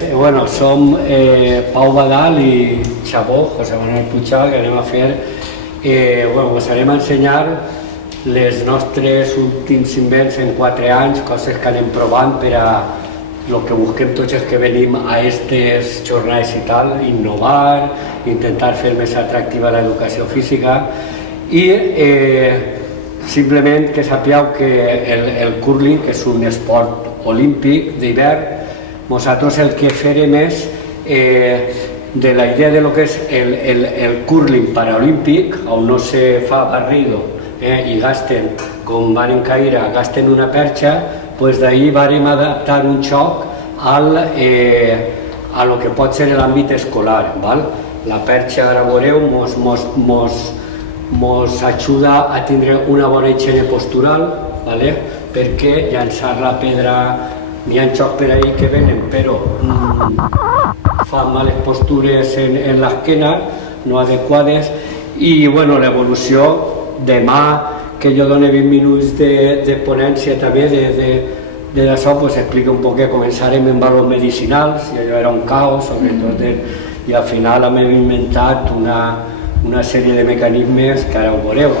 Bueno, som Pau Badal i Xabó, José Manuel Puigbal, que anem a fer, us anem a ensenyar les nostres últims invents en 4 anys, coses que anem provant per a el que busquem tots els que venim a aquestes jornades i tal, innovar, intentar fer més atractiva l'educació física i simplement que sapigueu que el curling, que és un esport olímpic d'hivern, nosaltres el que farem és de la idea de lo que és el curling paraolímpic, on no se fa barrido i gasten, com van caure, gasten una perxa, doncs d'ahir vàrem adaptar un xoc a lo que pot ser l'àmbit escolar. La perxa, ara veureu, mos ajuda a tindre una bona higiene postural, perquè llançar la pedra, hi ha xocs per ahir que venen, però fan males postures en l'esquena, no adequades, i l'evolució demà, que jo dono 20 minuts de ponència també de d'això, explica un poc que començarem amb valors medicinals, i allò era un caos, sobretot, i al final hem inventat una sèrie de mecanismes que ara ho veureu.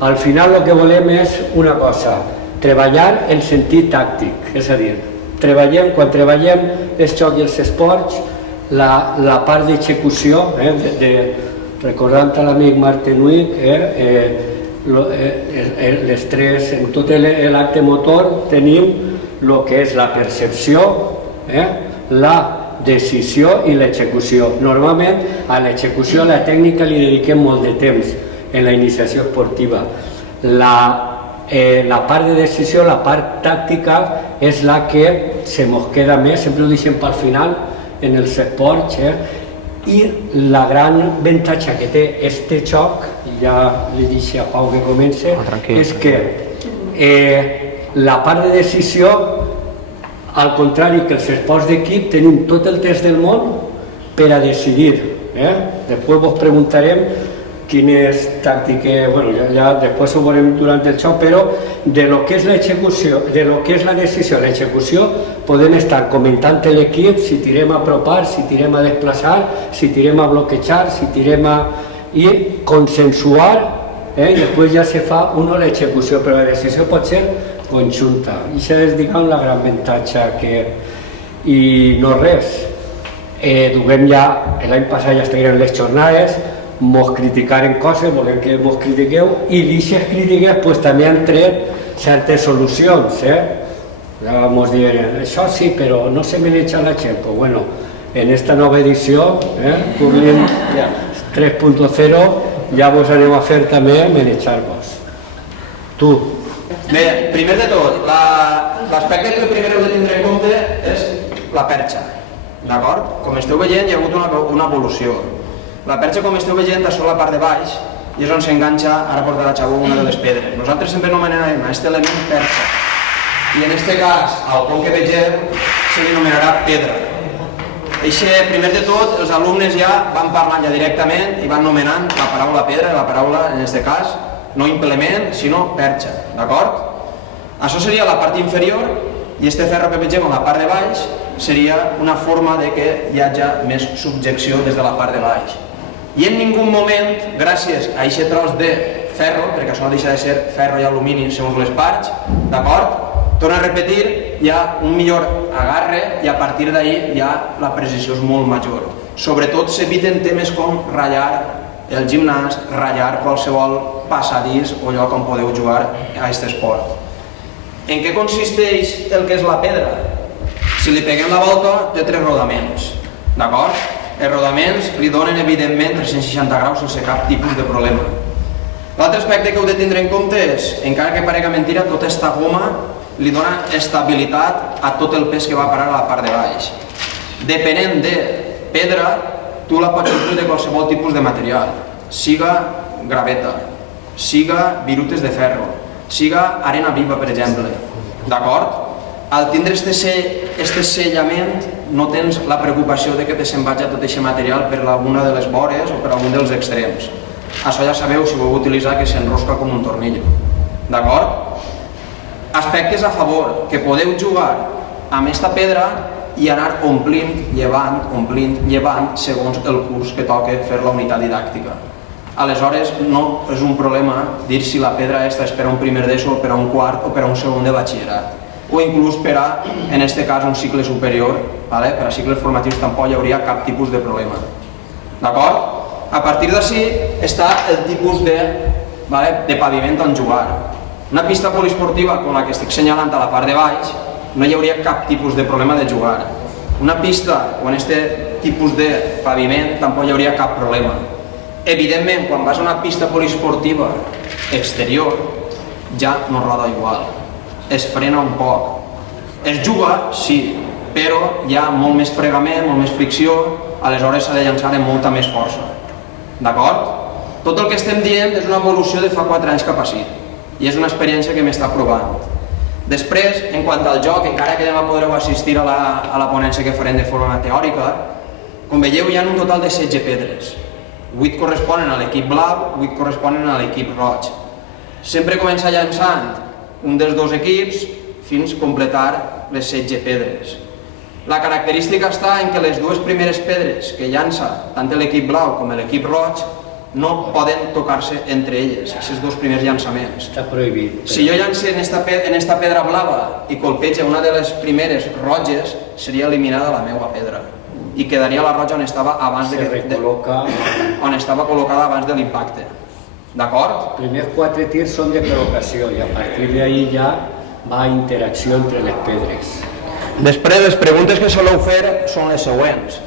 Al final el que volem és una cosa, treballar el sentit tàctic, és a dir, quan treballem els jocs i els esports, la part d'execució, recordant l'amic Martin Wick, les tres, en tot l'acte motor tenim el que és la percepció, la decisió i l'execució. Normalment a l'execució, a la tècnica li dediquem molt de temps en la iniciació esportiva. La part de decisió, la part tàctica, és la que se mos queda més, sempre ho deixem pel final en els esports, i la gran avantatge que té este xoc, ja li deixo a Pau que comença, és que la part de decisió, al contrari que els esports d'equip, tenim tot el temps del món per a decidir. Després vos preguntarem quines tàctiques, ja després ho veurem durant el xoc, però de lo que és l'execució, de lo que és la decisió, l'execució, podem estar comentant l'equip, si tirem a apropar, si tirem a desplaçar, si tirem a bloquejar, si tirem a... i consensuar, i després ja se fa l'execució, però la decisió pot ser conjunta. I això és, diguem, la gran avantatge que... I no res, duguem ja, l'any passat ja estiguem les jornades, mos criticaren coses, volem que mos critiqueu, i d'aquestes crítiques també han tret certes solucions. Mos diuen, això sí, però no se maneja la gent. Bueno, en esta nova edició, Curling 3.0, ja vos aneu a fer també manejar-vos. Tu. Bé, primer de tot, l'aspecte que primer heu de tindre en compte és la perxa, d'acord? Com esteu veient, hi ha hagut una evolució. La perxa, com esteu veient, és la part de baix i és on s'enganxa, ara portarà Xabó, una de les pedres. Nosaltres sempre anomenarem aquest element perxa i en aquest cas, al pont que vegem, se li anomenarà pedra. Primer de tot, els alumnes ja van parlant ja directament i van nomenant la paraula pedra i la paraula, en aquest cas, no implement, sinó perxa, d'acord? Això seria la part inferior i este ferro que vegem a la part de baix seria una forma de que hi hagi més subjecció des de la part de baix. I en ningú moment, gràcies a aquest tros de ferro, perquè això no deixa de ser ferro i alumini segons les parts, d'acord? Torno a repetir, hi ha un millor agarre i a partir d'ahir ja la precisió és molt major. Sobretot s'eviten temes com ratllar el gimnàs, ratllar qualsevol passadís o lloc on podeu jugar a aquest esport. En què consisteix el que és la pedra? Si li peguem la volta, té 3 rodaments, d'acord? Els rodaments li donen, evidentment, 360 graus sense cap tipus de problema. L'altre aspecte que heu de tindre en compte és, encara que parega mentira, tota aquesta goma li dona estabilitat a tot el pes que va parar a la part de baix. Depenent de pedra, tu la pots omplir de qualsevol tipus de material, siga graveta, siga virutes de ferro, siga arena viva, per exemple, d'acord? Al tindre este sellament no tens la preocupació de que te se'n vagi tot aquest material per alguna de les vores o per algun dels extrems. Això ja sabeu, si voleu utilitzar, que s'enrosca com un tornillo. D'acord? Aspectes a favor, que podeu jugar amb aquesta pedra i anar omplint, llevant, segons el curs que toca fer la unitat didàctica. Aleshores, no és un problema dir si la pedra aquesta és per a un primer d'ESO, per a un quart o per a un segon de batxillerat, o inclús per a, en aquest cas, un cicle superior. Per a cicles formatius tampoc hi hauria cap tipus de problema. D'acord? A partir d'ací està el tipus de paviment on jugar. Una pista poliesportiva com la que estic assenyalant a la part de baix, no hi hauria cap tipus de problema de jugar. Una pista o en aquest tipus de paviment tampoc hi hauria cap problema. Evidentment, quan vas a una pista poliesportiva exterior, ja no roda igual. Es frena un poc. Es juga, sí, però hi ha molt més fregament, molt més fricció, aleshores s'ha de llançar amb molta més força. D'acord? Tot el que estem dient és una evolució de fa 4 anys cap així, i és una experiència que m'està provant. Després, en quant al joc, encara que demà podreu assistir a la ponència que farem de forma teòrica, com veieu hi ha un total de 16 pedres. 8 corresponen a l'equip blau, 8 corresponen a l'equip roig. Sempre comença llançant un dels dos equips fins a completar les 16 pedres. La característica està en que les dues primeres pedres que llança tant l'equip blau com l'equip roig no poden tocar-se entre elles, aquests dos primers llançaments. Està prohibit. Si jo llance en esta pedra blava i colpeja una de les primeres roges, seria eliminada la meva pedra i quedaria la roja on estava abans on estava col·locada abans de l'impacte. D'acord? Els primers 4 tirs són de col·locació i a partir d'ahí ja va interacció entre les pedres. Després, les preguntes que soleu fer són les següents.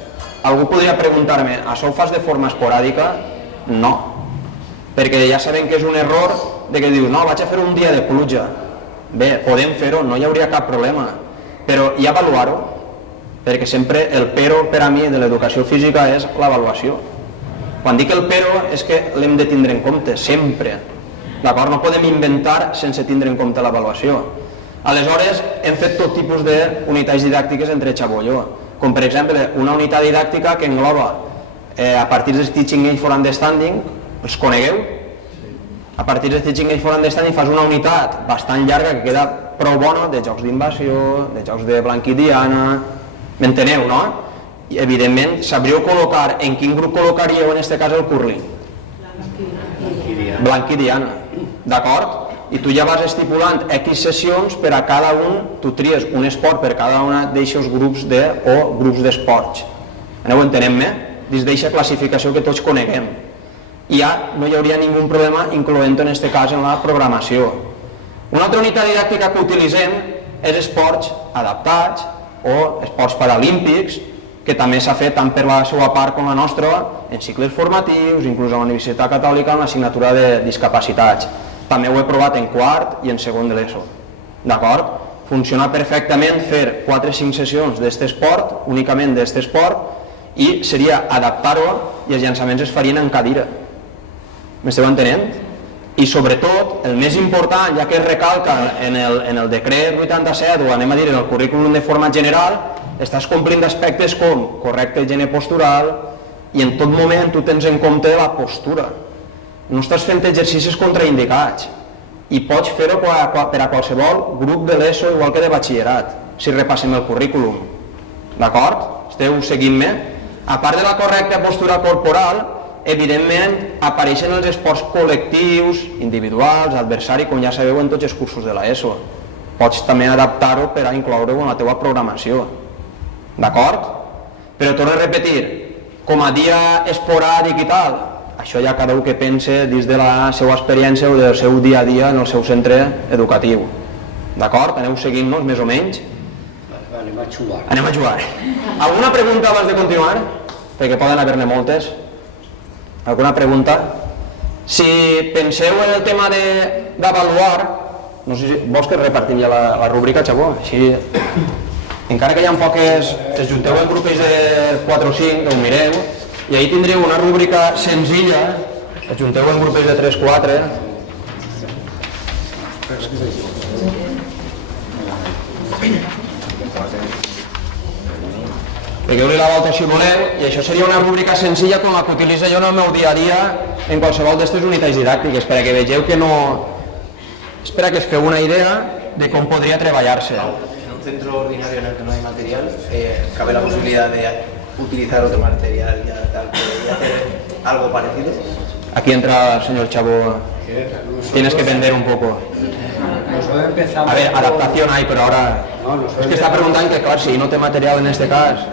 Algú podria preguntar-me, això ho fas de forma esporàdica? No, perquè ja sabem que és un error de que dius, no, vaig a fer un dia de pluja. Bé, podem fer-ho, no hi hauria cap problema, però i avaluar-ho, perquè sempre el però per a mi de l'educació física és l'avaluació. Quan dic el però és que l'hem de tindre en compte, sempre. D'acord? No podem inventar sense tindre en compte l'avaluació. Aleshores, hem fet tot tipus d'unitats didàctiques entre xabolló, com per exemple una unitat didàctica que engloba a partir de Teaching Age for Understanding, els conegueu? A partir de Teaching Age for Understanding fas una unitat bastant llarga que queda prou bona de jocs d'invasió, de jocs de Blanquidiana, m'enteneu, no? I evidentment sabríeu col·locar, en quin grup col·locaríeu en aquest cas el curling? Blanquidiana, d'acord? I tu ja vas estipulant X sessions per a cada un, tu tries un esport per cada un d'aquests grups o grups d'esports. Aneu entenent-me? Dins d'aquesta classificació que tots coneguem. I ja no hi hauria ningú problema incloent en aquest cas en la programació. Una altra unitat didàctica que utilitzem és esports adaptats o esports paralímpics, que també s'ha fet tant per la seva part com la nostra en cicles formatius, inclús a la Universitat Catòlica en l'assignatura de discapacitats. També ho he provat en quart i en segon de l'ESO. D'acord? Funciona perfectament fer 4 o 5 sessions d'aquest esport, únicament d'aquest esport, i seria adaptar-ho i els llançaments es farien en cadira. M'esteu entenent? I sobretot, el més important, ja que es recalca en el decret 87 o anem a dir en el currículum de forma general, estàs complint aspectes com correcte higiene postural i en tot moment tu tens en compte la postura. No estàs fent exercicis contraindicats i pots fer-ho per a qualsevol grup de l'ESO igual que de batxillerat, si repassem el currículum. D'acord? Esteu seguint-me? A part de la correcta postura corporal, evidentment apareixen els esports col·lectius, individuals, adversari, com ja sabeu en tots els cursos de l'ESO. Pots també adaptar-ho per a incloure-ho en la teva programació. D'acord? Però torno a repetir, com a dia esporàdic i tal, això ja cada un que pense dins de la seva experiència o del seu dia a dia en el seu centre educatiu. D'acord? Aneu seguint-nos més o menys? Anem a jugar. Anem a jugar. Alguna pregunta abans de continuar? Perquè poden haver-ne moltes. Alguna pregunta? Si penseu en el tema d'avaluar, no sé si vols que repartim ja la rúbrica, Xabó? Així, encara que hi ha poques, es junteu en grupes de 4 o 5, ho mireu, i ahir tindreu una rúbrica senzilla, es junteu en grupes de 3 o 4. Digueu-li la volta si voleu, i això seria una rúbrica senzilla com la que utilitzo jo en el meu dia a dia en qualsevol d'aquestes unitats didàctiques, perquè vegeu que no... és per a que es feu una idea de com podria treballar-se. centro ordinario en el que no hay material, ¿cabe la posibilidad de utilizar otro material y hacer algo parecido? Aquí entra el señor Chavo. Tienes que vender un poco. Nosotros empezamos A ver, adaptación hay, pero ahora... No, nosotros Es que está preguntando que, claro, si no te material en este caso...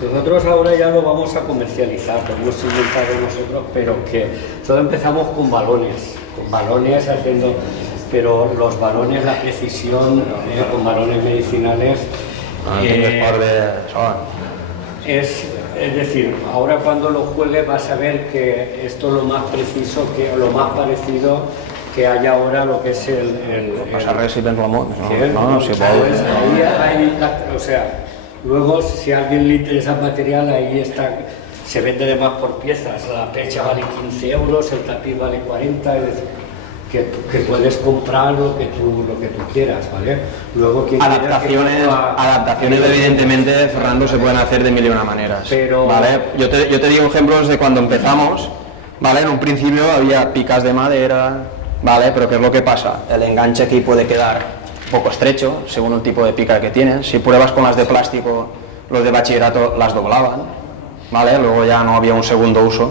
Nosotros ahora ya lo vamos a comercializar, lo hemos inventado nosotros, pero que nosotros empezamos con balones haciendo, pero los balones, la precisión, con balones medicinales, es decir, ahora cuando lo juegues vas a ver que esto es lo más preciso, lo más parecido que hay ahora lo que es el Passa res si vens la moto. no, si o sea, luego si a alguien le interesa el material, ahí está, se vende además por piezas, la percha vale 15 euros, el tapiz vale 40, es decir, que puedes comprar lo que tú quieras, ¿vale? Luego quien Adaptaciones evidentemente, Fernando, se pueden hacer de mil y una maneras. Pero... ¿vale? Yo te digo ejemplos de cuando empezamos, ¿vale? En un principio había picas de madera, ¿vale? Pero ¿qué es lo que pasa? El enganche aquí puede quedar un poco estrecho, según el tipo de pica que tienes. Si pruebas con las de plástico, los de bachillerato las doblaban, ¿vale? Luego ya no había un segundo uso,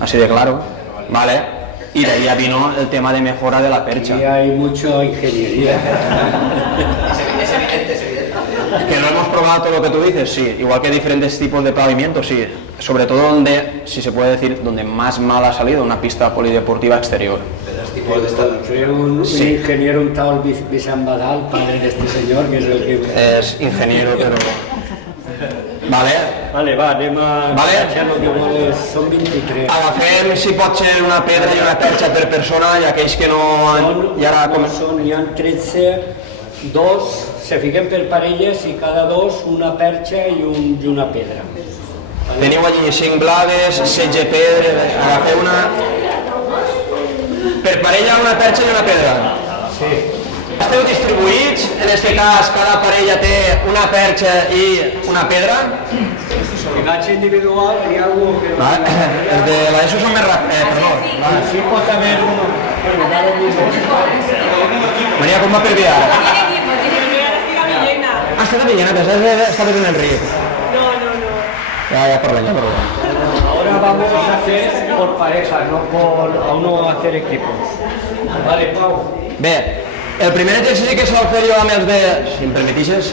así de claro, ¿vale? Y de ahí ya vino el tema de mejora de la percha. Y hay mucha ingeniería. Es evidente. Que lo hemos probado todo lo que tú dices, sí. Igual que diferentes tipos de pavimento, sí. Sobre todo donde, si se puede decir, donde más mal ha salido, una pista polideportiva exterior. Un ingeniero, un tal Vicent Badal, padre de este señor, que es el que... Es ingeniero, però... Vale, va, anem a... Vale. Lo que voles, són 23. Agafem, si pot ser, una pedra i una perxa per persona, i aquells que no... I ara com... N'hi ha 13, dos, se fiquen per parelles i cada dos una perxa i una pedra. Teniu allí 5 blaves, 16 pedres, agafeu una... Per parella una perxa i una pedra. Sí. Esteu distribuïts? En aquest cas, cada parella té una perxa i una pedra? Enganche individual y algo que... Els de l'ESO són més ràpids. Perdó. Así pot haver uno. Bueno, da lo mismo. Maria, com va per vida ara? Tiene equipo, tiene Villena. Ah, està de Villena, pensava que estava en el riu. No. Ja parlem. Ahora vamos a hacer por pareja, no a uno a hacer equipos. Vale, Pau. Bé, el primer exercici que sol fer jo amb els de... Si em permetixes?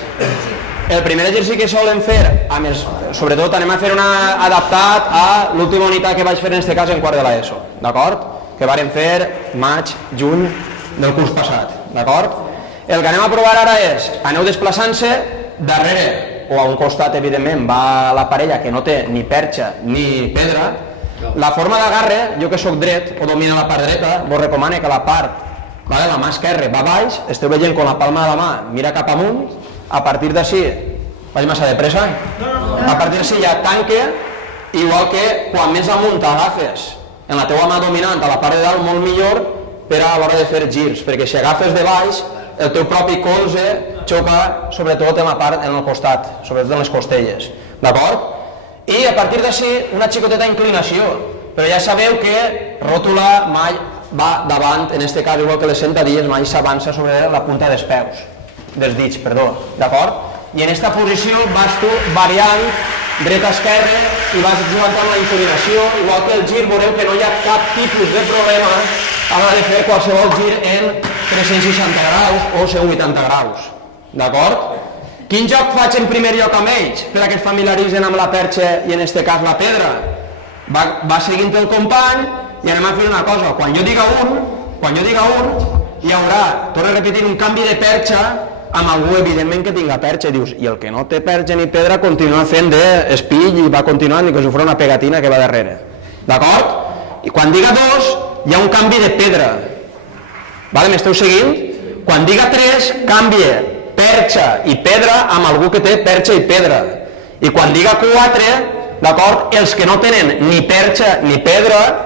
El primer exercici que solen fer, amb els... sobretot anem a fer una adaptat a l'última unitat que vaig fer en aquest cas en quart de l'ESO, d'acord? Que vàrem fer maig, juny del curs passat, d'acord? El que anem a provar ara és, aneu desplaçant-se darrere, o a un costat, evidentment, va la parella que no té ni perxa ni pedra. La forma d'agarre, jo que sóc dret o domina la part dreta, vos recomano que la part, la mà esquerra va baix, esteu veient com la palma de la mà mira cap amunt, a partir d'ací, vaig massa de pressa? A partir d'ací ja tanque, igual que quan més amunt agafes en la teua mà dominant a la part de dalt, molt millor per a l'hora de fer girs, perquè si agafes de baix, el teu propi colze xoca sobretot en la part, en el costat, sobretot en les costelles, d'acord? I a partir d'ací una xicoteta inclinació, però ja sabeu que ròtula mai va davant, en aquest cas igual que les sentadilles, mai s'avança sobre la punta dels peus, dels dits, perdó, d'acord? I en aquesta posició vas tu variant dreta-esquerra i vas jugant amb la inclinació, igual que el gir, veureu que no hi ha cap tipus de problema a l'hora de fer qualsevol gir en 360 graus o 180 graus, d'acord? Quin joc faig en primer lloc amb ells? Per a que es familiaritzen amb la perxa i en aquest cas la pedra. Va seguint el company i anem a fer una cosa, quan jo diga un, hi haurà, torno a repetir, un canvi de perxa amb algú evidentment que tinga perxa, i dius, i el que no té perxa ni pedra continua fent d'espill i va continuant i que us farà una pegatina que va darrere, d'acord? I quan diga dos, hi ha un canvi de pedra, m'esteu seguint? Quan diga tres, canvia perxa i pedra amb algú que té perxa i pedra, i quan diga quatre, d'acord, els que no tenen ni perxa ni pedra,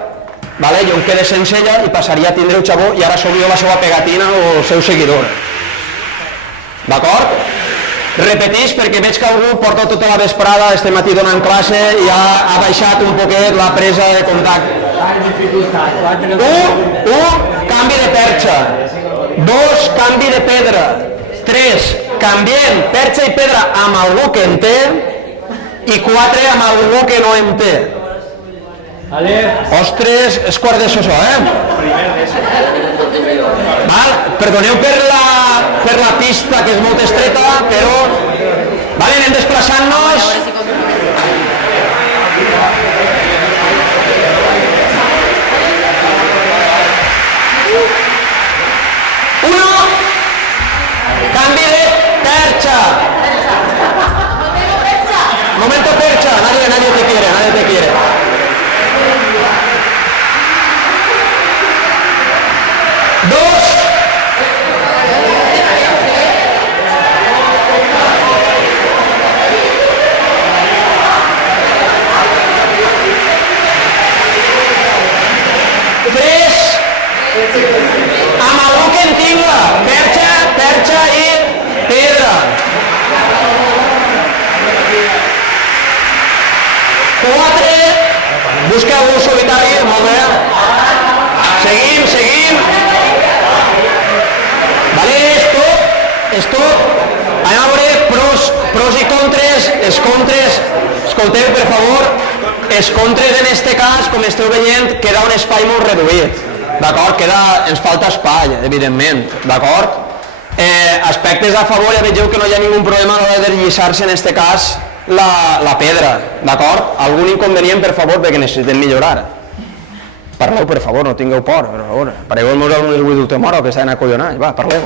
jo em quedé sense ella i passaria a tindre el xavó i ara sóc jo la seva pegatina o el seu seguidor. D'acord? Repetís perquè veig que algú porta tota la vesprada este matí donant classe i ha baixat un poquet la presa de contacte. 1. Canvi de perxa. 2. Canvi de pedra. 3. canviem perxa i pedra amb algú que en té i 4 amb algú que no en té. Ostres, és quart d'ESO això, Perdoneu per la pista, que és molt estreta, però... Anem desplaçant-nos. Canvi de percha. Momento percha. Nadie te quiere. Dos. Tres. Amb algú que en tinga. Perxa i pedra. 4. Busca algú solitari, molt bé. Seguim. Vale, és tot. Anem a veure pros i contres. Els contres, escolteu, per favor, els contres en este cas, com esteu veient, queda un espai molt reduït. D'acord? Ens falta espai, evidentment. D'acord? Aspectes a favor, ja vegeu que no hi ha ningú problema a l'hora de deslliçar-se, en este cas, la pedra. D'acord? Algun inconvenient, per favor, perquè necessitem millorar. Parleu, per favor, no tingueu por, per favor. Pareu els meus alumnes avui d'última hora que estaven acollonats. Va, parleu.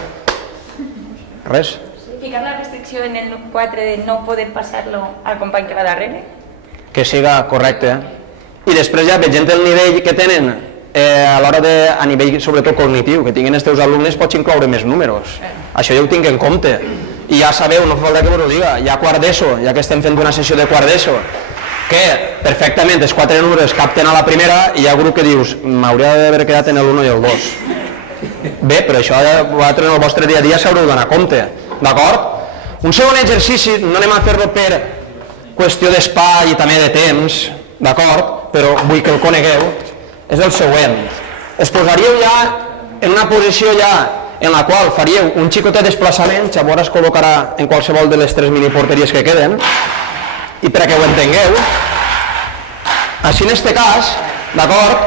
Res. Ficar la restricció en el 4 de no poder passar-lo al company que va darrere? Que siga correcte. I després ja, veient el nivell que tenen a l'hora de, a nivell sobretot cognitiu, que tinguin els teus alumnes, pots incloure més números. Això ja ho tinc en compte. I ja sabeu, no fa falta que us ho diga, ja quart d'ESO, ja que estem fent una sessió de quart d'ESO, que perfectament els 4 números capten a la primera i hi ha grup que dius, m'hauria d'haver quedat en l'1 i el 2. Bé, però això vosaltres en el vostre dia a dia s'haureu de donar compte, d'acord? Un segon exercici, no anem a fer-lo per qüestió d'espai i també de temps, d'acord? Però vull que el conegueu, és el següent. Es posaríeu ja en una posició ja en la qual faríeu un xicotet desplaçament, llavors es col·locarà en qualsevol de les 3 miniporteries que queden, i perquè ho entengueu, així en este cas, d'acord,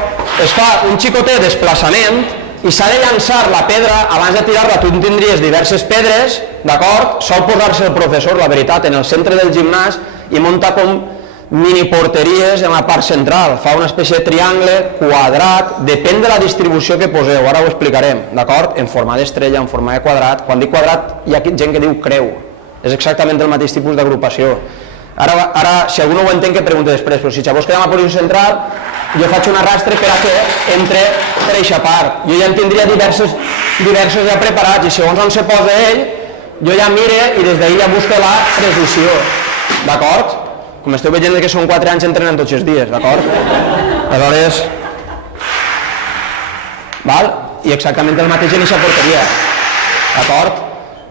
es fa un xicotet desplaçament i s'ha de llançar la pedra, abans de tirar-la tu tindries diverses pedres, d'acord, sol posar-se el professor, la veritat, en el centre del gimnàs i munta com miniporteries en la part central, fa una espècie de triangle, quadrat, depèn de la distribució que poseu, ara ho explicarem, d'acord? En forma d'estrella, en forma de quadrat, quan dic quadrat hi ha gent que diu creu, és exactament el mateix tipus d'agrupació. Ara, si algú no ho entén, que pregunte després, però si llavors quedem a posició central, jo faig un arrastre per a que entre per eixa part. Jo ja en tindria diversos ja preparats, i segons on se posa ell, jo ja mire i des d'ahir ja busco la precisió, d'acord? Com esteu veient que són 4 anys entrenant tots els dies, d'acord? Aleshores... I exactament el mateix en eixa porteria, d'acord?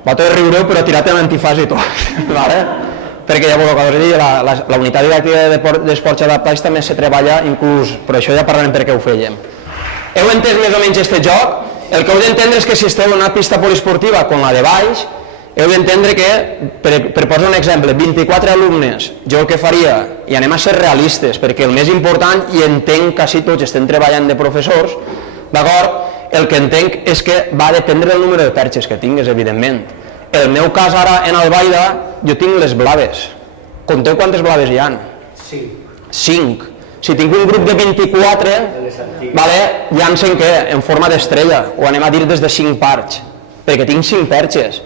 Vosaltres riureu, però tirat en antifàs i tot, d'acord? Perquè ja veureu, com us he dit, la unitat didàctica d'esports adaptats també se treballa inclús, però això ja parlarem per què ho fèiem. Heu entès més o menys este joc? El que heu d'entendre és que si esteu en una pista poliesportiva com la de baix, heu d'entendre que, per posar un exemple, 24 alumnes, jo el que faria, i anem a ser realistes, perquè el més important, i entenc quasi tots estem treballant de professors, d'acord? El que entenc és que va dependre del número de perxes que tingues, evidentment. El meu cas ara, en Albaida, jo tinc les blaves. Conteu quantes blaves hi ha? 5. Si tinc un grup de 24, llancen què? En forma d'estrella, o anem a dir des de 5 parts, perquè tinc 5 perxes.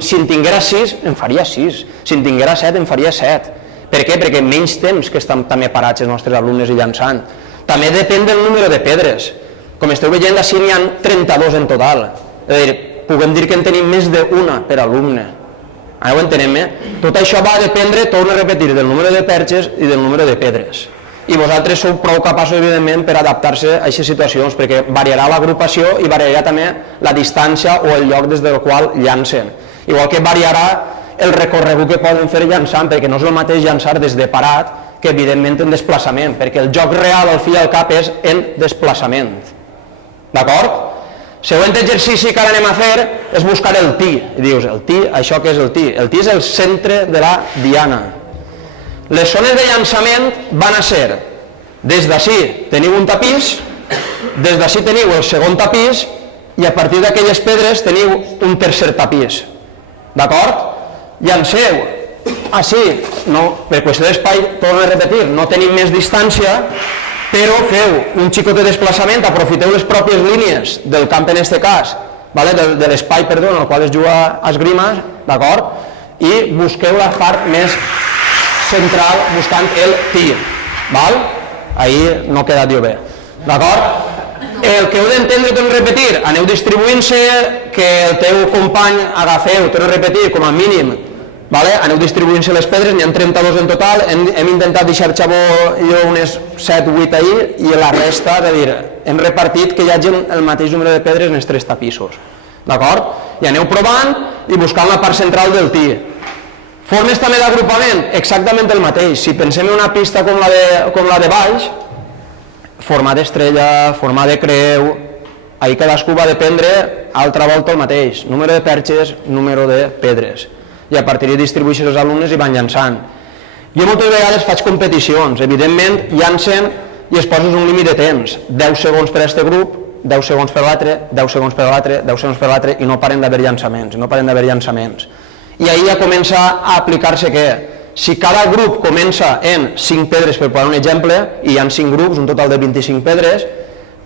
Si en tinguera 6, en faria 6. Si en tinguera 7, en faria 7. Per què? Perquè menys temps que estan també parats els nostres alumnes i llançant. També depèn del número de pedres. Com esteu veient, així n'hi ha 32 en total. És a dir, puguem dir que en tenim més d'una per alumne. Ara ho entenem, Tot això va dependre, torno a repetir, del número de perxes i del número de pedres. I vosaltres sou prou capaços, evidentment, per adaptar-se a aquestes situacions, perquè variarà l'agrupació i variarà també la distància o el lloc des del qual llancen. Igual que variarà el recorregut que poden fer llançant, perquè no és el mateix llançar des de parat que, evidentment, en desplaçament, perquè el joc real, al fi i al cap, és en desplaçament. D'acord? Següent exercici que ara anem a fer és buscar el ti. I dius, el ti, això què és el ti? El ti és el centre de la diana. Les zones de llançament van a ser, des d'ací teniu un tapís, des d'ací teniu el segon tapís i a partir d'aquelles pedres teniu un tercer tapís. D'acord? Llanceu així, per qüestió d'espai, torno a repetir, no tenim més distància, però feu un xicot de desplaçament, aprofiteu les pròpies línies del camp en aquest cas, de l'espai, perdó, en el qual es juga a esgrima, d'acord? I busqueu la part més central buscant el tir, val? Ahir no ha quedat jo bé, d'acord? El que heu d'entendre, torno a repetir, aneu distribuint-se, que el teu company agafeu, torno a repetir, com a mínim, aneu distribuint-se les pedres, n'hi ha 32 en total, hem intentat deixar xabó jo unes 7-8 ahir i la resta, és a dir, hem repartit que hi hagi el mateix número de pedres en els 3 tapissos, d'acord? I aneu provant i buscant la part central del tir. Formes també d'agrupament, exactament el mateix. Si pensem en una pista com la de baix, forma d'estrella, forma de creu, ahir cadascú va dependre altra volta el mateix, número de perxes, número de pedres. I a partir d'ahí distribueixen els alumnes i van llançant. Jo moltes vegades faig competicions, evidentment llancen i es poses un límit de temps, 10 segons per a aquest grup, 10 segons per l'altre, 10 segons per l'altre, 10 segons per l'altre i no paren d'haver llançaments, I ahir ja comença a aplicar-se que si cada grup comença en 5 pedres, per posar un exemple, i hi ha 5 grups, un total de 25 pedres,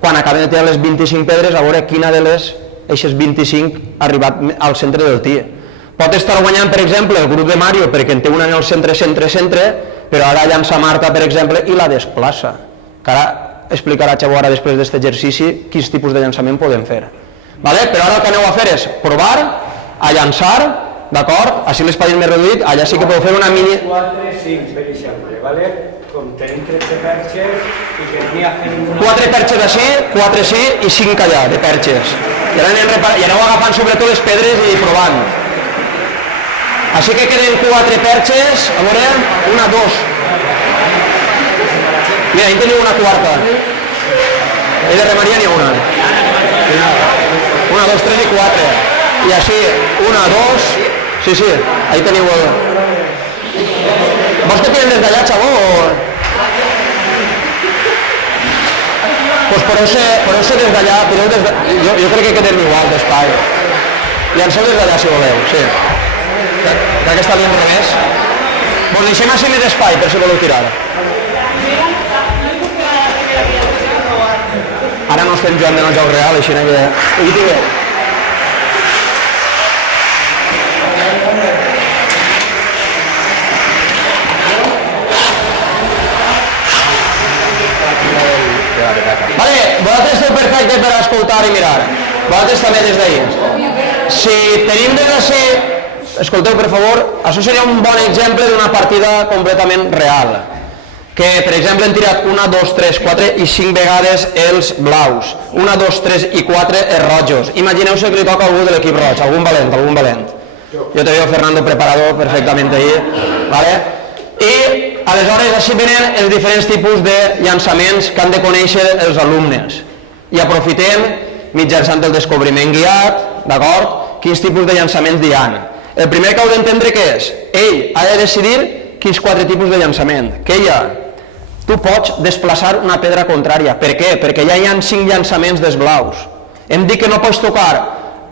quan acaben de tenir les 25 pedres, a veure quina de les eixes 25 ha arribat al centre del tir. Pot estar guanyant, per exemple, el grup de Mario perquè en té una en el centre, però ara llança Marta, per exemple, i la desplaça. Que ara explicarà Xavo ara després d'aquest exercici quins tipus de llançament podem fer. Però ara el que aneu a fer és provar a llançar, d'acord? Així l'espai és més reduït, allà sí que podeu fer una mini... 4, 5, per exemple, com tenim 13 perxes i que n'hi ha fet una... 4 perxes així, 4 així i 5 allà, de perxes. I aneu agafant sobretot les pedres i provant. Així que queden 4 perxes, a veure, 1, 2. Mira, ahí teniu una quarta. I de remaria n'hi ha una. 1, 2, 3 i 4. I així, 1, 2... Sí, ahí teniu el... Vols que tiren des d'allà, Xavo? Doncs podeu ser des d'allà, jo crec que queden igual d'espai. Llanceu des d'allà, si voleu, sí. Crec que està bien revés. Doncs deixem així més espai per si voleu tirar. Ara no estem jugant en el joc real, així que... Aquí tingueu. Vosaltres esteu perfectes per escoltar i mirar. Vosaltres també des d'ahir. Si tenim des d'ací... Escolteu, per favor, això seria un bon exemple d'una partida completament real. Que, per exemple, hem tirat 1, 2, 3, 4 i 5 vegades els blaus. 1, 2, 3 i 4 els rojos. Imagineu-se que li toca a algú de l'equip roig, algun valent. Jo te veo, Fernando, preparado perfectament ahir. I, aleshores, així venen els diferents tipus de llançaments que han de conèixer els alumnes. I aprofitem, mitjançant el descobriment guiat, d'acord, quins tipus de llançaments hi ha. El primer que heu d'entendre què és? Ell ha de decidir quins 4 tipus de llançament. Què hi ha? Tu pots desplaçar una pedra contrària. Per què? Perquè ja hi ha 5 llançaments dels blaus. Hem dit que no pots tocar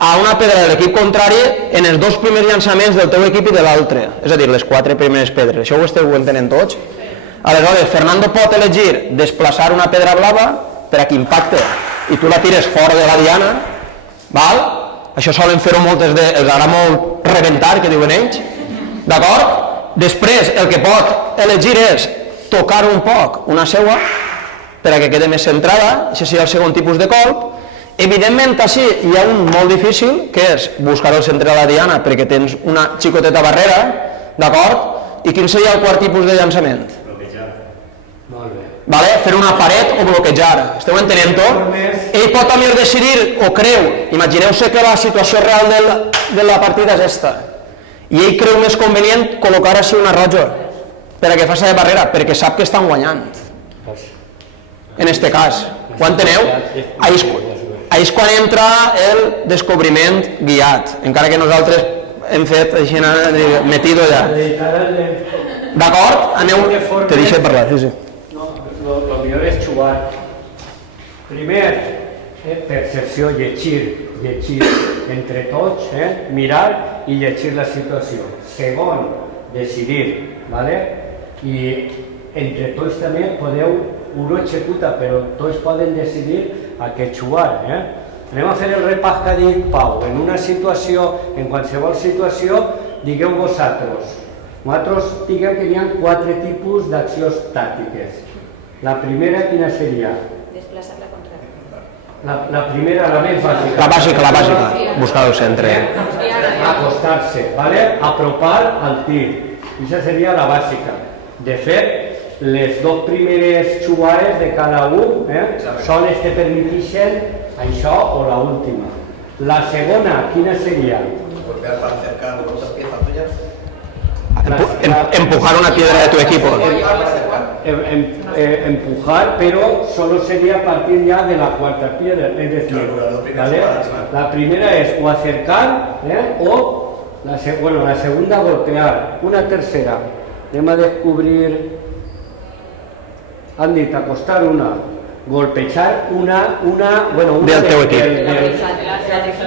a una pedra de l'equip contrari en els 2 primers llançaments del teu equip i de l'altre. És a dir, les 4 primeres pedres. Això ho esteu entenent tots? Aleshores, Fernando pot elegir desplaçar una pedra blava per a que impacte i tu la tires fora de la diana, val? Això solen fer-ho moltes els agrada molt rebentar, que diuen ells, d'acord? Després el que pot elegir és tocar un poc una seua per a que quede més centrada, això seria el segon tipus de colp. Evidentment així hi ha un molt difícil, que és buscar el centre de la diana perquè tens una xicoteta barrera, d'acord? I quin seria el quart tipus de llançament? Fer una paret o bloquejar. Esteu entenent-ho? Ell pot també decidir o creu. Imagineu-se que la situació real de la partida és esta. I ell creu més convenient col·locar així una roja per a que faci de barrera, perquè sap que estan guanyant. En este cas. Ho enteneu? Ahí és quan entra el descobriment guiat, encara que nosaltres hem fet així metido ja. D'acord? Aneu... Te deixo parlar, sí, sí. No, lo millor és jugar. Primer, percepció, llegir entre tots, mirar i llegir la situació. Segon, decidir, ¿vale? I entre tots també podeu, uno executa, però tots poden decidir a què jugar. Anem a fer el repàs que ha dit Pau. En una situació, en qualsevol situació, digueu vosaltres. Nosaltres diguem que hi ha 4 tipus d'accions tàctiques. La primera, quina seria? Desplaçar la contra. La primera, la més bàsica. La bàsica. Buscar el centre. Acostar-se, ¿vale? Apropar al tir. Aquesta seria la bàsica. De fet, les 2 primeres jugades de cada un són les que permetixen això o la última. La segona, quina seria? Golpear para acercar los piezas tuyas. Empujar una piedra de tu equipo. Empujar, pero solo sería a partir ya de la cuarta piedra, es decir, ¿vale? La primera es o acercar o la segunda golpear. Una tercera, anem a descobrir, han dit acostar una, golpejar una del teu equip.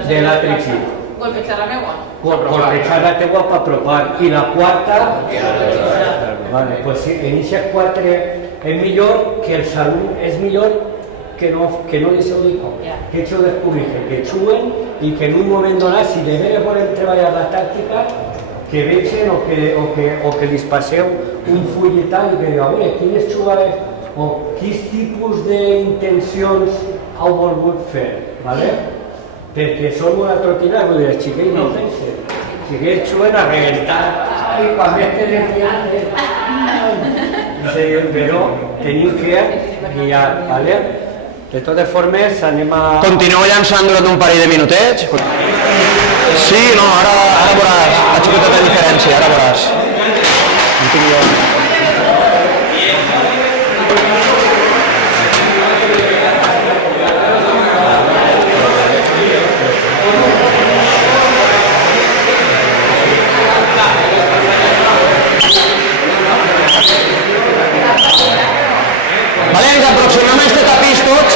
De l'altre equip. Golpejar la meua. Golpejar la teua per apropar. I la quarta, vale, pues sí, en aquestes 4 és millor que els alumnes, és millor que no li seu dir com, que ells ho descobreixen, que juguen i que en un moment donat, si de veres volen treballar la tàctica, que vegin o que li passeu un full i tal, i que diu, a veure, quines jugades o quins tipus d'intencions heu volgut fer, ¿vale? Perquè som una trotina, vull dir, els xiquets no pensen, els xiquets juguen a reventar, i quan més tenen però tenim que guiar, ¿vale? De totes formes, anem a... Continueu llançant durant un parell de minutets? Sí, no, ara veuràs, ha xicotat la diferència, ara veuràs. En tinc jo. Vale, ens aproximem a este tapís tots.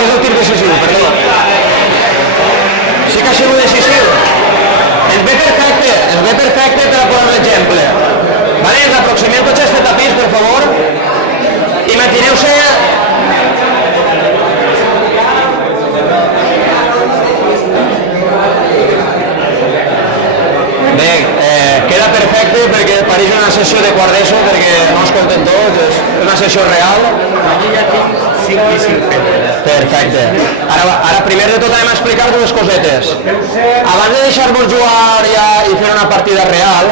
Que és el tir decisiu, perdó. Sí que ha sigut decisiu. Es ve perfecte per a posar l'exemple. Vale, ens aproximem tots a este tapís, per favor. Imagineu-se... Bé, queda perfecte perquè pareix una sessió de quart d'ESO, perquè no es compten tots, és una sessió real. Perfecte. Ara primer de tot anem a explicar dues cosetes. Abans de deixar-vos jugar ja i fer una partida real,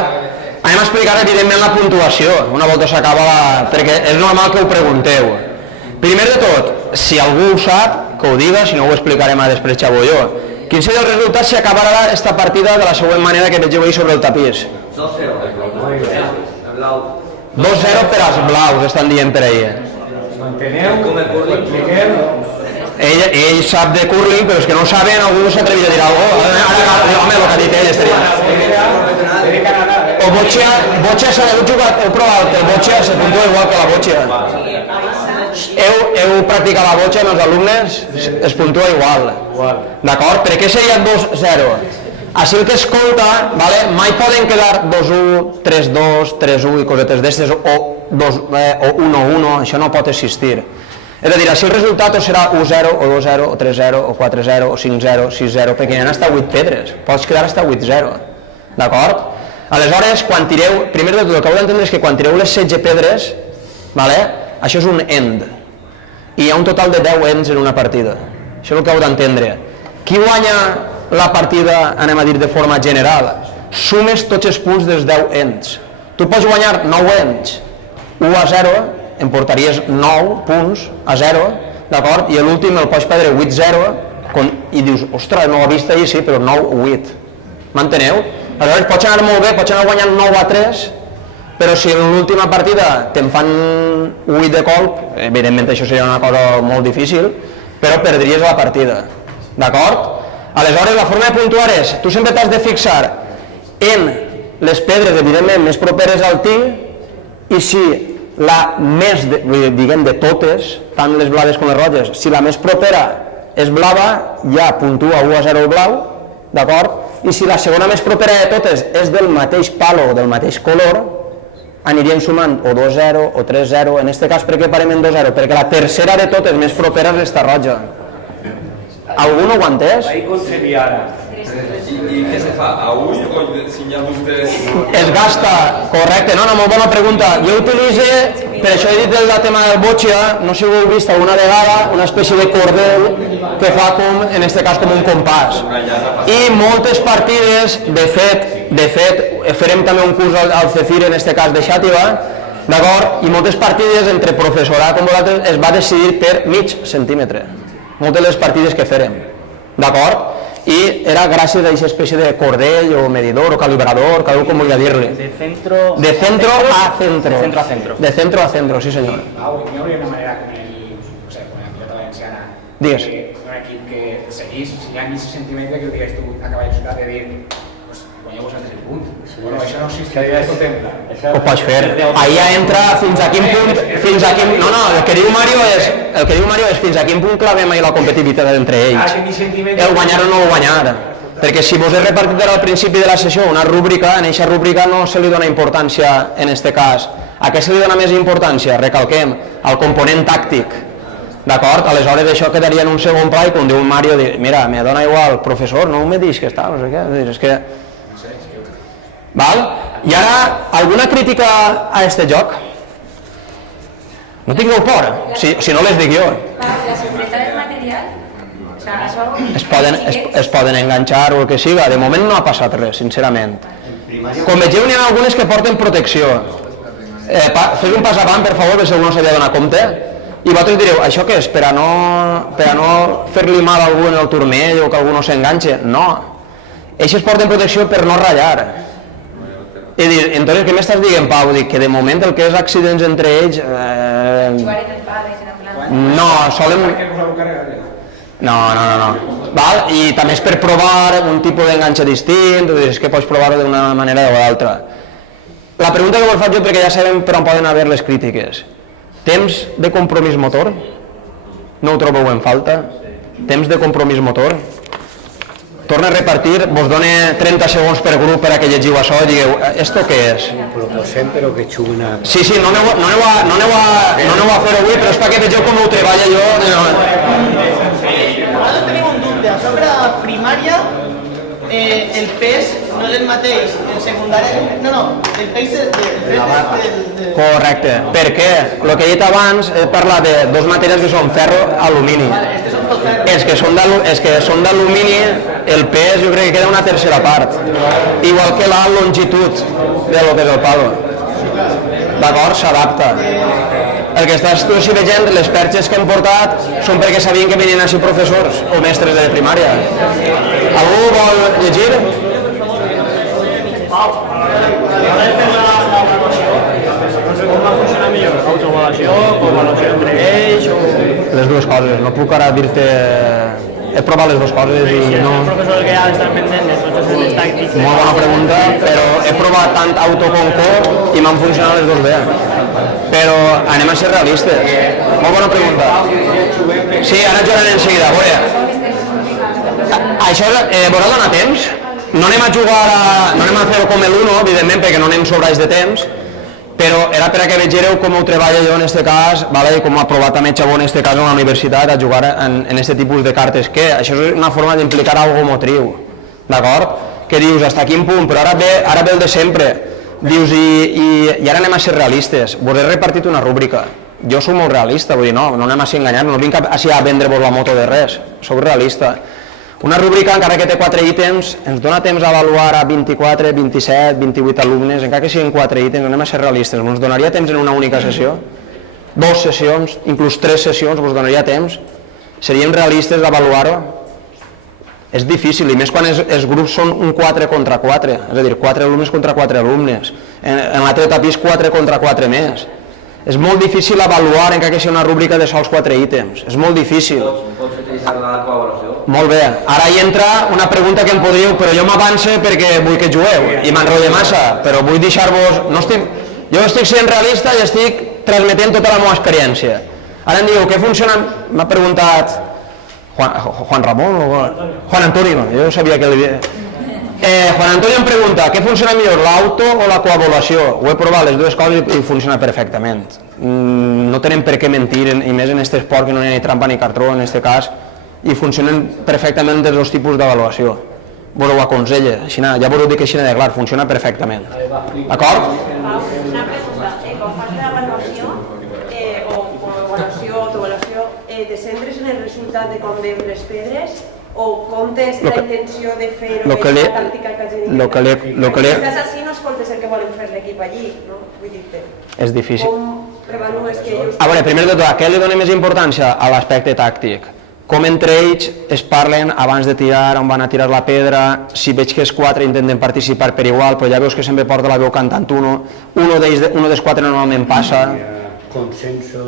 anem a explicar evidentment la puntuació, una volta s'acaba, perquè és normal que ho pregunteu. Primer de tot, si algú ho sap, que ho diga, si no ho explicarem a després Xavo i jo. Quin seria el resultat si acabarà aquesta partida de la següent manera que vegeu ahir sobre el tapís? 2-0 per als blaus, estan dient per ahir. Manteneu, expliquem. Ell sap de curling, però és que no saben, algú s'ha atrevit a dir alguna cosa. Home, el que ha dit ell estaria... O botxa s'ha de jugar, heu provat el botxa, se puntua igual que la botxa. Heu practicat la botxa amb els alumnes, es puntua igual. D'acord? Per què seria 2-0? Així el que escolta, mai poden quedar 2-1, 3-2, 3-1 i cosetes d'estes, o 1-1, això no pot existir. És a dir, així el resultat o serà 1-0, o 2-0, o 3-0, o 4-0, o 5-0, 6-0, perquè hi ha hasta 8 pedres, pots quedar hasta 8-0, d'acord? Aleshores, quan tireu, primer de tot el que heu d'entendre és que quan tireu les 16 pedres, això és un end, i hi ha un total de 10 ends en una partida, això és el que heu d'entendre. Qui guanya la partida, anem a dir, de forma general? Sumes tots els punts dels 10 ends. Tu pots guanyar 9 ends, 1-0, em portaries 9 punts a 0, d'acord? I l'últim el pots perdre 8-0 i dius, ostres, no ho he vist ahir, sí, però 9-8. M'enteneu? Aleshores pots anar molt bé, pots anar guanyant 9-3, però si en l'última partida te'n fan 8 de colp, evidentment això seria una cosa molt difícil, però perdries la partida, d'acord? Aleshores, la forma de puntuar és, tu sempre t'has de fixar en les pedres, evidentment, més properes al tee, i si la més, diguem, de totes, tant les blaves com les roges, si la més propera és blava, ja puntua 1-0 el blau, d'acord? I si la segona més propera de totes és del mateix palo o del mateix color, aniríem sumant o 2-0 o 3-0, en aquest cas per què parem en 2-0? Perquè la tercera de totes més propera és esta roja. Algú no ho ha entès? Ahí concebia ara. I què se fa? A ull o si hi ha dubtes? Es gasta, correcte, no, molt bona pregunta. Jo utilitzo, per això he dit el tema del boccia, no sé si ho heu vist alguna vegada, una espècie de cordel que fa com, en aquest cas, com un compàs. I moltes partides, de fet, farem també un curs al CECIR, en aquest cas de Xàtiva, d'acord? I moltes partides entre professorat com vosaltres es va decidir per mig centímetre. Moltes les partides que farem, d'acord? I era gràcies a aquesta espècie de cordell o medidor o calibrador, cada un com volia dir-li. De centro a centro. De centro a centro. De centro a centro, sí senyor. Pau, hi hauria una manera com la pilota valenciana, Digues. un equip que seguís, si hi ha mig centímetre que ho digues tu a cavallerotat de dir guanyeu vosaltres el punt. Bueno, això no existeix, es contempla. Ho pots fer. Ahí ja entra fins a quin punt, no, el que diu Mario és fins a quin punt clavem ahí la competitivitat entre ells. El guanyar o no guanyar. Perquè si vos he repartit al principi de la sessió una rúbrica, en aquesta rúbrica no se li dona importància en aquest cas. A què se li dona més importància? Recalquem, al component tàctic. D'acord? Aleshores això quedaria en un segon pla i quan diu Mario, mira, me dona igual, professor, no me diguis que està, no sé què, és que... Val? I ara, alguna crítica a este joc? No tingueu por, si no les dic jo. La seguretat del material, o sea, això... Es poden enganxar o el que siga, de moment no ha passat res, sincerament. Com vegeu, n'hi ha algunes que porten protecció. Fes un pas avant, per favor, si algú no s'havia donat compte. I vosaltres direu, això què és? Per a no fer-li mal a algú en el turmell o que algú no s'enganxe? No. Eixes porten protecció per no ratllar. I dir, entonces, què m'estàs dient, Pau? Dic que de moment el que és accidents entre ells... No, solen... No. Val? I també és per provar un tipus d'enganxe distint, és que pots provar-ho d'una manera o d'altra. La pregunta que vos faig jo, perquè ja sabem per on poden haver les crítiques. Temps de compromís motor? No ho trobeu en falta? Temps de compromís motor? Torna a repartir, vos dona 30 segons per grup per a que llegiu això i digueu, ¿esto què és? Proposem, però que xuguen a... Sí, no aneu a fer avui, però és perquè vegeu com ho treballa jo. Nosaltres tenim un dubte, sobre la primària el pes no és el mateix, el secundari, el pes del... Correcte, per què? El que he dit abans, he parlat de dos matèries que són ferro i alumini. Els que són d'alumini, el pes jo crec que queda una tercera part, igual que la longitud de lo que és el palo. D'acord? S'adapta. El que estàs tu si veient, les perxes que hem portat són perquè sabien que venien així professors o mestres de primària. Algú vol llegir? Com va funcionar millor? Autoavaluació, avaluació entre ells o... Les dues coses, no puc ara dir-te... He provat les dues coses i no... Els professors que ja estan pendents de tots els tàctics... Molt bona pregunta, però he provat tant auto com co i m'han funcionat les dues bé. Però anem a ser realistes. Molt bona pregunta. Sí, ara jugarem en seguida. A veure, això vos ha donat temps? No anem a jugar no anem a fer com l'1, evidentment, perquè no anem sobrats de temps, però era per a que vegeu com ho treballa jo en aquest cas, i com ha provat també Xabó en aquest cas a la universitat a jugar en aquest tipus de cartes, que això és una forma d'implicar algo motriu, d'acord? Que dius, hasta quin punt, però ara ve el de sempre. Dius, i ara anem a ser realistes. Vos he repartit una rúbrica. Jo soc molt realista, vull dir, no anem a ser enganyats, no vinc així a vendre-vos la moto de res, soc realista. Una rúbrica, encara que té 4 ítems, ens dona temps a avaluar a 24, 27, 28 alumnes, encara que siguin 4 ítems, anem a ser realistes, ens donaria temps en una única sessió? 2 sessions, inclús 3 sessions, us donaria temps? Seríem realistes d'avaluar-ho? És difícil, i més quan els grups són un 4 contra 4, és a dir, 4 alumnes contra 4 alumnes. En l'altre tapís 4 contra 4 més. És molt difícil avaluar encara que sigui una rúbrica de sols 4 ítems. És molt difícil. Pots utilitzar la col·laboració? Molt bé. Ara hi entra una pregunta que em podríeu, però jo m'avance perquè vull que jugueu i m'enrotllo massa, però vull deixar-vos... Jo estic sent realista i estic transmetent tota la meva experiència. Ara em diu, què funciona... M'ha preguntat Juan Ramon o Juan Antonio, jo sabia que li havia... Juan Antonio em pregunta, què funciona millor, l'auto o la coavaluació? Ho he provat les dues coses i funciona perfectament. No tenen per què mentir, i més en aquest esport que no hi ha ni trampa ni cartró en aquest cas, i funcionen perfectament dels dos tipus d'avaluació. Vos ho aconsella, ja vos ho dic així de clar, funciona perfectament. D'acord? Una pregunta, quan fas l'avaluació o autoavaluació, te centres en el resultat de com veus les pedres o comptes la intenció de fer la tàctica que has dit? Estàs així no escoltes el que volen fer l'equip allí, no? Vull dir-te. És difícil. Com avalues que ells... A veure, primer de tot, a què li dona més importància? A l'aspecte tàctic. Com entre ells es parlen abans de tirar, on van a tirar la pedra, si veig que els 4 intenten participar per igual, però ja veus que sempre porta la veu cantant uno dels 4 normalment passa.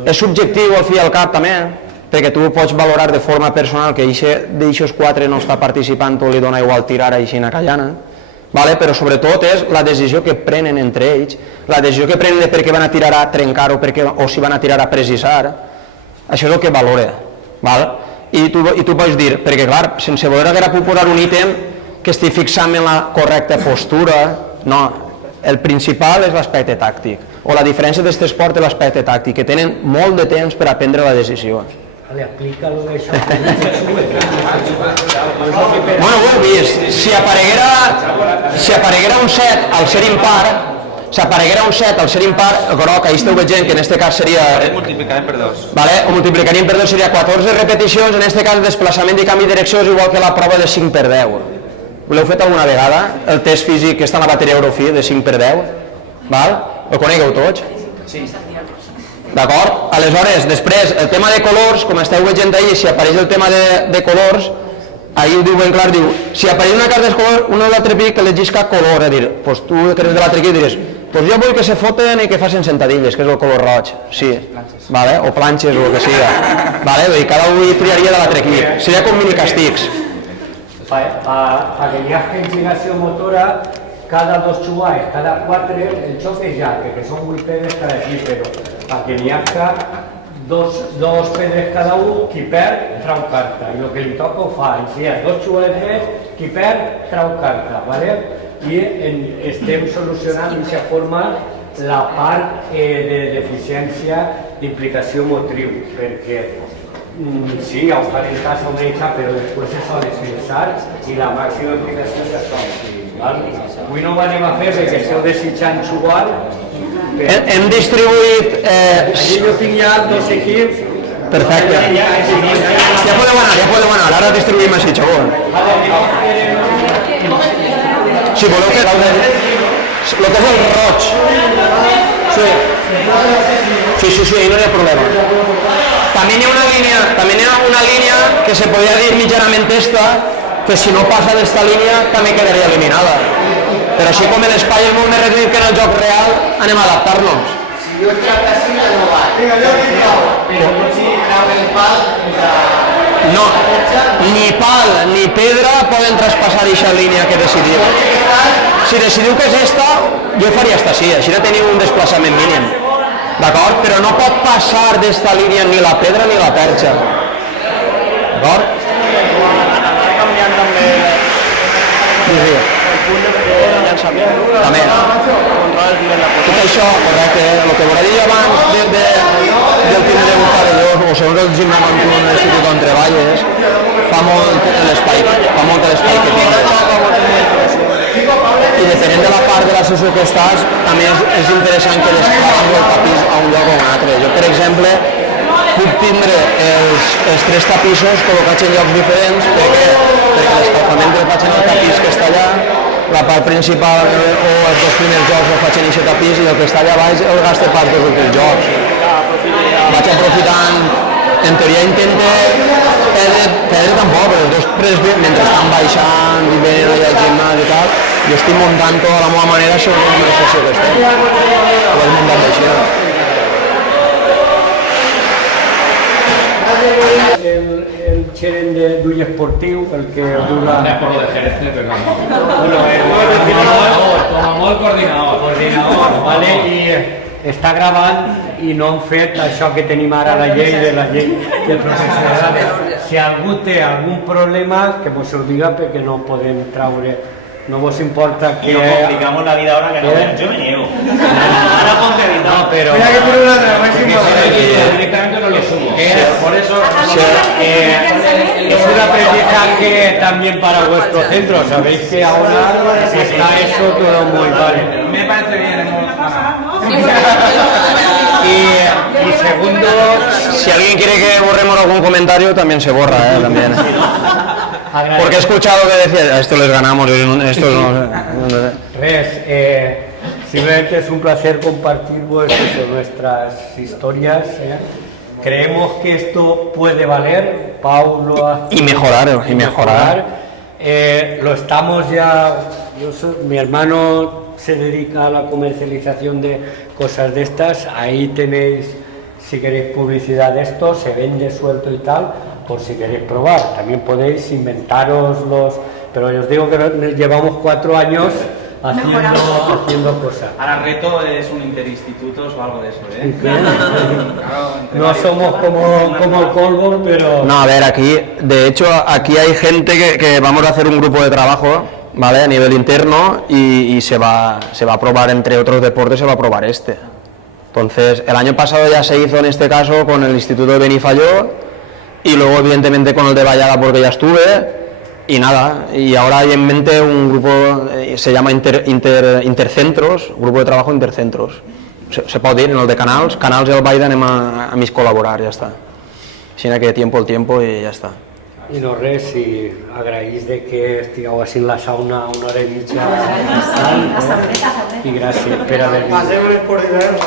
És subjectiu al fi i al cap també, perquè tu pots valorar de forma personal que d'aixòs 4 no està participant o li dona igual tirar així a callana, però sobretot és la decisió que prenen entre ells, la decisió que prenen de per què van a tirar a trencar o si van a tirar a precisar, això és el que valora. I tu pots dir, perquè clar, sense voler haver a posar un ítem que estigui fixant en la correcta postura, no, el principal és l'aspecte tàctic, o la diferència d'aquest esport és l'aspecte tàctic, que tenen molt de temps per a prendre la decisió. Vale, aplica-lo d'això. Bueno, ho heu vist, si apareguera un 7 al ser impar, el groc, ahí esteu veient que en aquest cas seria... Multiplicarem per 2. O multiplicaríem per 2 seria 14 repeticions, en aquest cas el desplaçament i canvi de direcció és igual que la prova de 5 per 10. L'heu fet alguna vegada, el test físic que està en la bateria Eurofi de 5 per 10? El conegueu tots? Sí. D'acord? Aleshores, després, el tema de colors, com esteu veient ahir, si apareix el tema de colors, ahir ho diu ben clar, diu, si apareix una carta de color, un o l'altre pic que elegisca color, dir, doncs tu que eres de l'altre equip diries, doncs jo vull que se foten i que facin sentadilles, que és el color roig, sí, o planxes o el que sigui, cada un hi triaria de l'altre equip, seria com minicastics. Para que hi hagi inclinació motora, cada 2 jugadors, cada 4, el xoc és llarg, que són 8 pedres cada equip, però perquè n'hi hagi dos pedres cada un, qui perd, trau carta, i el que li toca ho fa. Si hi ha 2 jugadors més, qui perd, trau carta, i estem solucionant d'aquesta forma la part de deficiència d'implicació motriu, perquè sí, ho fan en casa una mica, però després s'ha de pensar i la màxima implicació és això. Avui no ho anem a fer perquè esteu desitjant jugar. Hem distribuït... Jo tinc ja 2 equips. Perfecte. Ja podeu anar, ara distribuïm així, xaval. Si voleu que... El que és el roig. Sí, no hi ha problema. També hi ha una línia que se podria dir mitjanament esta, que si no passa d'esta línia també quedaria eliminada. Però així com l'espai és molt més reduït que en el joc real, anem a adaptar-nos. Si jo tracte així, no va. Però si trau el pal... No, ni pal ni pedra poden traspassar aquesta línia que decidiu. Si decidiu que és esta, jo faria esta així, així no teniu un desplaçament mínim. D'acord? Però no pot passar d'esta línia ni la pedra ni la perxa. D'acord? Canviant també el punt de llançament. També. Tot això, correcte, el que m'haurà dit abans del tindre un pavelló, o segons el gimnàs on tu en l'institut on treballes, fa molt l'espai que tens. I depenent de la part de la sessió que estàs, també és interessant que desplacis el tapís a un lloc o a un altre. Jo, per exemple, puc tindre els 3 tapissos col·locats en llocs diferents perquè l'escalfament el faig en el tapís que està allà, la part principal o els 2 primers jocs el faig en aquest tapís i el que està allà baix el gasto per els 2 últims jocs. Vaig aprofitant, en teoria intento perdre tampoc, però els 2 després mentre estan baixant i venen allà al gimnàs i tal, jo estic muntant tota la meva manera segons la sessió que estem. Ho vaig muntant així. el xeren d'ull esportiu, el que dura... Por lo de Jerez, pero no. Bueno, Tomamol coordinador. vale? I està gravant i no han fet això que tenim ara la llei de la llei del professorat. Si algú té algun problema, que mos ho diga perquè no podem traure. No vos importa que... Y nos complicamos la vida ahora que no. Yo me niego. Ahora ponte a No, pero... Mira que tiene una tremenda Directamente no lo subo. Por eso es un aprendizaje también para vuestro centro. Sabéis que ahora está eso todo muy vale. Me parece bien. Y segundo, Si alguien quiere que borremos algún comentario, también se borra, también. Porque he escuchado que decía, a esto les ganamos, esto no... simplemente es un placer compartir nuestras historias. Creemos que esto puede valer, Pau Y mejorar. Lo estamos ya, mi hermano se dedica a la comercialización de cosas de estas, ahí tenéis, si queréis publicidad de esto, se vende suelto y tal, por si queréis probar. También podéis inventaros pero os digo que llevamos 4 años haciendo cosas. Ahora reto es un interinstitutos o algo de eso, ¿eh? No somos como el Colbol, pero... No, a ver, de hecho, aquí hay gente que vamos a hacer un grupo de trabajo, ¿vale? A nivel interno y se va a probar, entre otros deportes, se va a probar este. Entonces, el año pasado ya se hizo en este caso con el Instituto de Benifayó y luego evidentemente con el de Vallaga porque ya estuve y nada, y ahora hay en mente un grupo, se llama Intercentros, grupo de trabajo Intercentros. Se pot dir, en el de Canals i el Baida anem a mig col·laborar, ja està. Així que el tiempo i ja està. I no res, si agraïs de que estigueu així en la sauna una hora i mitja i gràcies per haver vingut. Pasemos por diversos.